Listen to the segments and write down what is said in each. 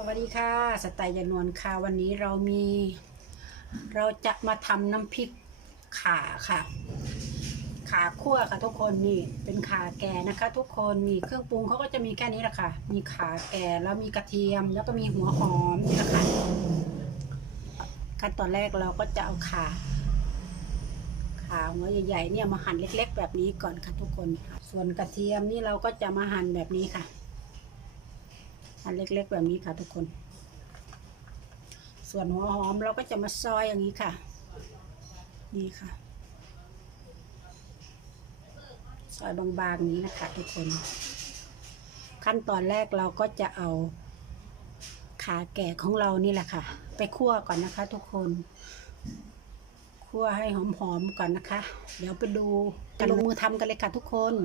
สวัสดีค่ะสไตล์ยานวลค่ะ วันนี้เรามี เราจะมาทำน้ำพริกขาค่ะ ขาคั่วค่ะทุกคนนี่เป็นขาแก่นะคะ ทุกคนนี่เครื่องปรุงเขาก็จะมีแค่นี้แหละค่ะ มีขาแก่แล้วมีกระเทียม แล้วก็มีหัวหอมนี่แหละค่ะขั้นตอนแรกเราก็จะเอาขาขาหัวใหญ่ๆเนี่ยมาหั่นเล็ก ๆ แบบนี้ก่อนค่ะทุกคน ส่วนกระเทียมนี่เราก็จะมาหั่นแบบนี้ค่ะ อันเล็กๆแบบนี้ค่ะทุกคน ส่วนหัวหอมเราก็จะมาซอยอย่างนี้ค่ะ นี่ค่ะ ซอยบางๆนี้นะคะทุกคน ขั้นตอนแรกเราก็จะเอาขาแก่ของเรานี่แหละค่ะ ไปคั่วก่อนนะคะ ทุกคนคั่วให้หอมๆก่อนนะคะ เดี๋ยวไปดูกันลงมือทำกันเลยค่ะทุกคน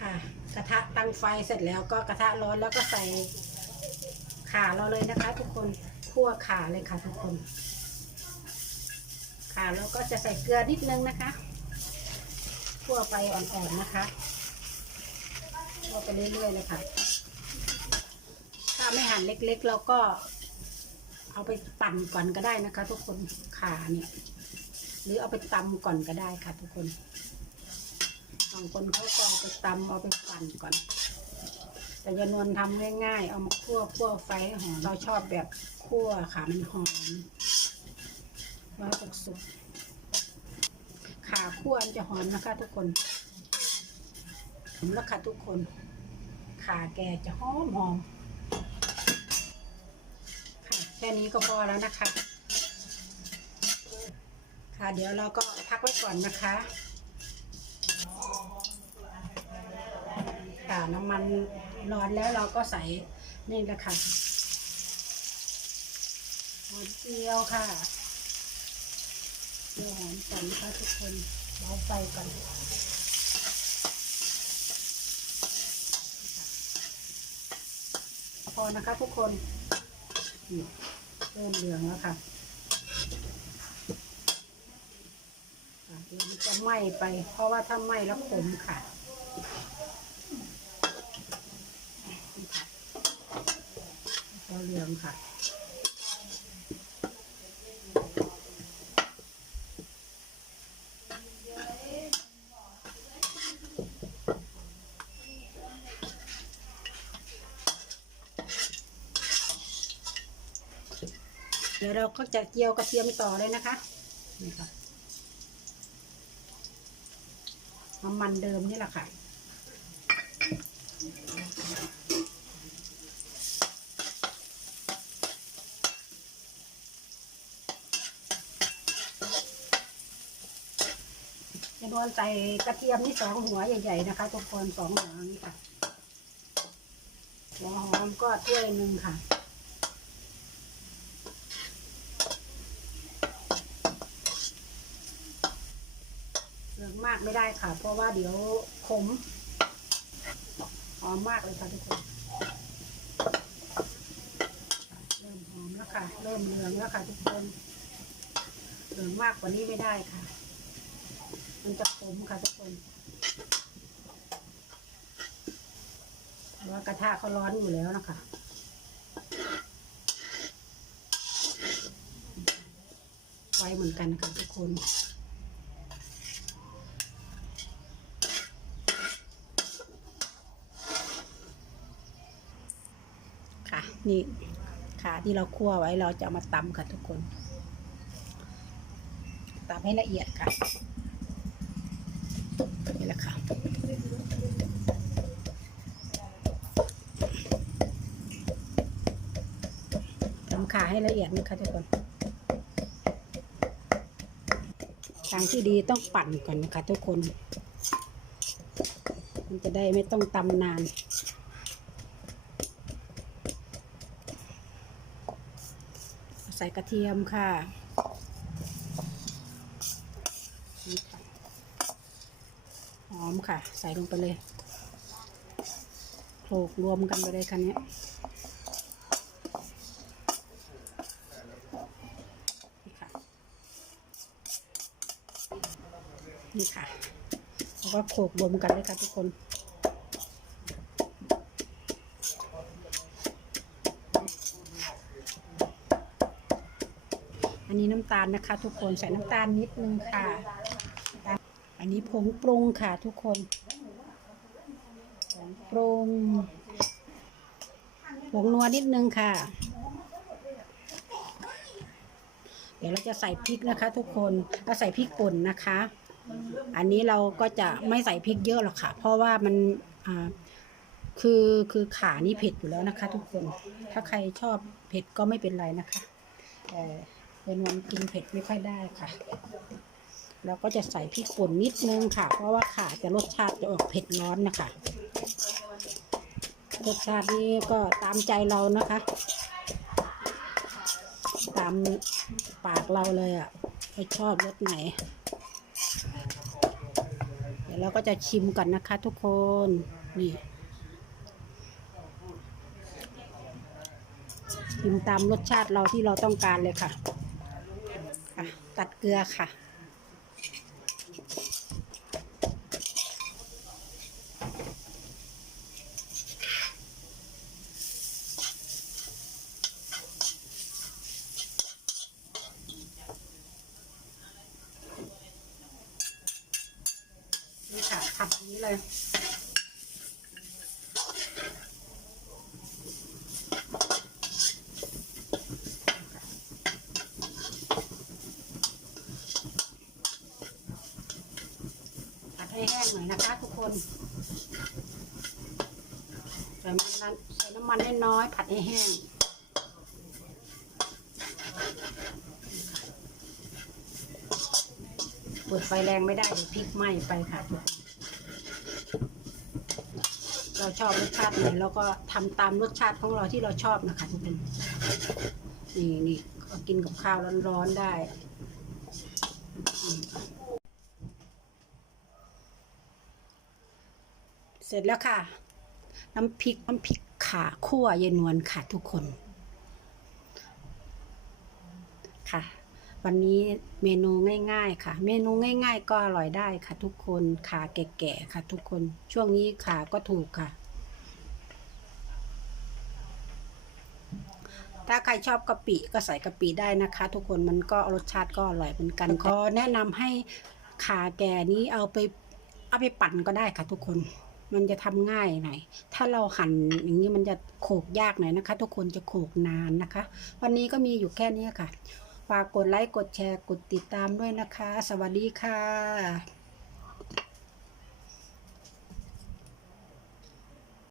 ค่ะ กระทะ ตั้งไฟเสร็จแล้วก็กระทะร้อนแล้วก็ใส่ขาเราเลยนะคะ ทุกคนคั่วขาเลยค่ะทุกคนขาแล้วก็จะใส่เกลือนิดนึงนะคะคั่วไปอ่อนๆนะคะคั่วไปเรื่อยๆเลยค่ะถ้าไม่หั่นเล็ก ๆ เราก็เอาไปปั่นก่อนก็ได้นะคะ ทุกคนขาเนี่ยหรือเอาไปตำก่อนก็ได้ค่ะ ทุกคนางคนเขาก็เอาไปตำเอาไปปั่นก่อน แต่ยานวลทำง่ายๆ เอามาคั่วคั่วไฟให้หอมเราชอบแบบคั่วขามันหอมไว้สุกๆขาคั่วมันจะหอมนะคะ ทุกคนหอมแล้วค่ะทุกคน ขาแกจะหอมหอมค่ะแค่นี้ก็พอแล้วนะคะ ค่ะเดี๋ยวเราก็พักไว้ก่อนนะคะ ค่ะน้ำมันร้อนแล้วเราก็ใส่นี่แหละค่ะหอมเจียวค่ะเจียวหอมก่อนนะคะทุกคนเราไฟก่อนพอนะคะทุกคนเริ่มเหลืองแล้วค่ะอะเดี๋ยวมันจะไหม้ไป เพราะว่าถ้าไหม้แล้วขมค่ะ พอ เหลืองค่ะเดี๋ยวเราก็จะเจียวกระเทียมต่อเลยนะคะ นี่ค่ะน้ำมันเดิมนี่แหละค่ะ จะโดนใส่กระเทียมนี่สองหัวใหญ่ๆนะคะทุกคนสองหัวนี่ค่ะหัวหอมก็ถ้วยหนึ่งค่ะเหลืองมากไม่ได้ค่ะ เพราะว่าเดี๋ยวขมหอมมากเลยค่ะทุกคนเริ่มหอมแล้วค่ะ เริ่มเหลืองแล้วค่ะทุกคนเหลืองมากกว่านี้ไม่ได้ค่ะ มันจะขมค่ะทุกคนเพราะว่ากระทะเขาร้อนอยู่แล้วนะคะไว้เหมือนกันนะคะทุกคนค่ะนี่ขาที่เราคั่วไว้เราจะเอามาตำค่ะทุกคนตำให้ละเอียดค่ะ นี่แหละค่ะาให้ละเอียดนะคะทุกคนทางที่ดีต้องปั่นก่อนนะคะทุกคน มันจะได้ไม่ต้องตำนานใส่กระเทียมค่ะหอมค่ะ ใส่ลงไปเลยโขลกรวมกันไปเลยค่ะเนี้ยนี่ นี่ค่ะแล้วก็โขลกรวมกันเลยค่ะทุกคนอันนี้น้ำตาลนะคะ ทุกคนใส่น้ำตาลนิดนึงค่ะ อันนี้ผงปรุงค่ะ ทุกคนผงปรุงผงนัวนิดนึงค่ะ เดี๋ยวเราจะใส่พริกนะคะ ทุกคนเราใส่พริกป่นนะคะ อันนี้เราก็จะไม่ใส่พริกเยอะหรอกค่ะ เพราะว่ามันอ่าคือคือขานี่เผ็ดอยู่แล้วนะคะ ทุกคน ถ้าใครชอบเผ็ดก็ไม่เป็นไรนะคะ แต่เป็นวันกินเผ็ดไม่ค่อยได้ค่ะเราก็จะใส่พริกป่นนิดนึงค่ะ เพราะว่าขาจะรสชาติจะออกเผ็ดร้อนนะคะรสชาตินี้ก็ตามใจเรานะคะ ตามปากเราเลยอะ่ะไม่ชอบรสไหน ยวเราก็จะชิมกันนะคะทุกคน นี่ ชิมตามรสชาติเราที่เราต้องการเลยค่ะค่ะตัดเกลือค่ะ นี่ค่ะผัดอย่างนี้เลย ผัดให้แห้งหน่อย นใส่มันนั้นใส่น้ำมันน้อยๆผัดให้แห้งเปิดไฟแรงไม่ได้เดี๋ยวพริกไหม้ไปค่ะทุกคนเราชอบรสชาติไหนเราก็ทำตามรสชาติของเราที่เราชอบนะคะทุกคนนี่นี่กินกับข้าวร้อนๆได้อืม เสร็จแล้วค่ะ น้ำพริกน้ำพริกขาคั่วเยายนวลค่ะทุกคน ค่ะ วันนี้เมนูง่ายๆค่ะ เมนูง่าย ๆ ก็อร่อยได้ค่ะ ทุกคนขาแก่ๆค่ะ ทุกคน ช่วงนี้ขาก็ถูกค่ะถ้าใครชอบกะปิก็ใส่กะปิได้นะคะ ทุกคนมันก็รสชาติก็อร่อยเหมือนกันก็แนะนำให้ขาแก่นี้เอาไปเอาไปปั่นก็ได้ค่ะทุกคน มันจะทำง่ายหน่อย ถ้าเราหั่นอย่างนี้มันจะโขกยากหน่อยนะคะ ทุกคนจะโขกนานนะคะ วันนี้ก็มีอยู่แค่นี้ค่ะ ฝากกดไลค์ กดแชร์ กดติดตามด้วยนะคะ สวัสดีค่ะ